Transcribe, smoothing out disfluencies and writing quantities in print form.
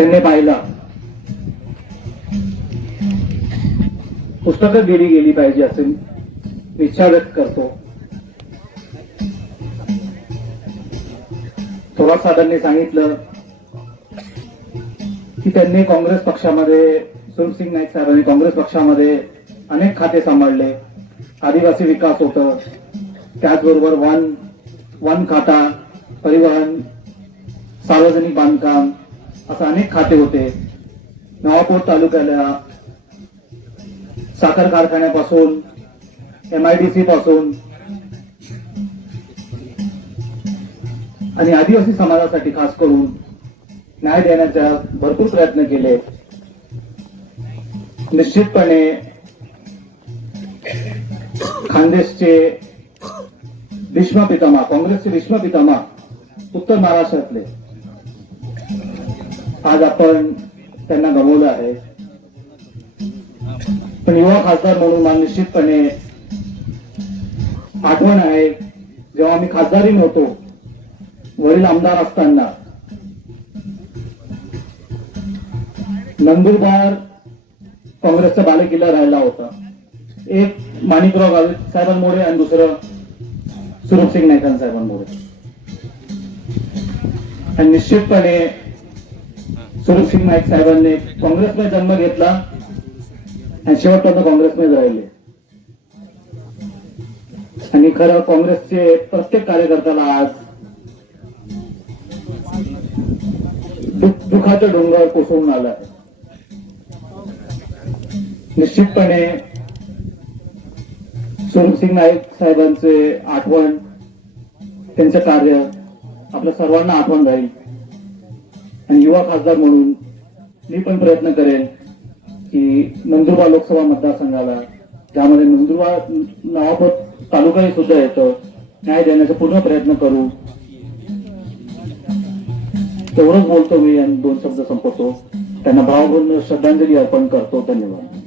त्यांनी पाहिला, पुस्तकं दिली गेली पाहिजे असे इच्छा व्यक्त करतो. थोरात साहेबांनी सांगितलं की त्यांनी काँग्रेस पक्षामध्ये, सुरसिंग नाईक साहेबांनी काँग्रेस पक्षामध्ये अनेक खाते सांभाळले. आदिवासी विकास होतं, त्याचबरोबर वन खाता, परिवहन, सार्वजनिक बांधकाम असं अनेक खाते होते. नवापूर तालुक्याला साखर कारखान्यापासून MIDC पासून आणि आदिवासी समाजासाठी खास करून न्याय देण्याचा भरपूर प्रयत्न केले. निश्चितपणे खानदेशचे भीष्म पितामह, काँग्रेसचे भीष्म पितामह उत्तर महाराष्ट्रातले, आज आपण त्यांना गमावलं आहे. पण युवा खासदार म्हणून मला निश्चितपणे आठवण आहे, जेव्हा मी खासदारी नव्हतो, वडील आमदार असताना नंदुरबार काँग्रेसचा बालेकिल्ला राहिला होता. एक माणिकराव गावित साहेबांमुळे आणि दुसरं सुरसिंग नाईक साहेबांमुळे. आणि निश्चितपणे सुरसिंग नाईक साहेबांनी काँग्रेसमध्ये जन्म घेतला आणि शेवटपर्यंत काँग्रेसमध्ये राहिले. आणि खरं काँग्रेसचे प्रत्येक कार्यकर्त्याला आज दुःखाचं डोंगर कोसळून आलं आहे. निश्चितपणे सुरसिंग नाईक साहेबांचे आठवण, त्यांचं कार्य आपल्या सर्वांना आठवण राहील. आणि युवा खासदार म्हणून मी पण प्रयत्न करेन की नंदुरबार लोकसभा मतदारसंघाला, ज्यामध्ये नंदुरबार नवापूर तालुकाही सुद्धा येतं, न्याय देण्याचा पूर्ण प्रयत्न करू. तेवढंच बोलतो मी आणि दोन शब्द संपवतो. त्यांना भावपूर्ण श्रद्धांजली अर्पण करतो. धन्यवाद.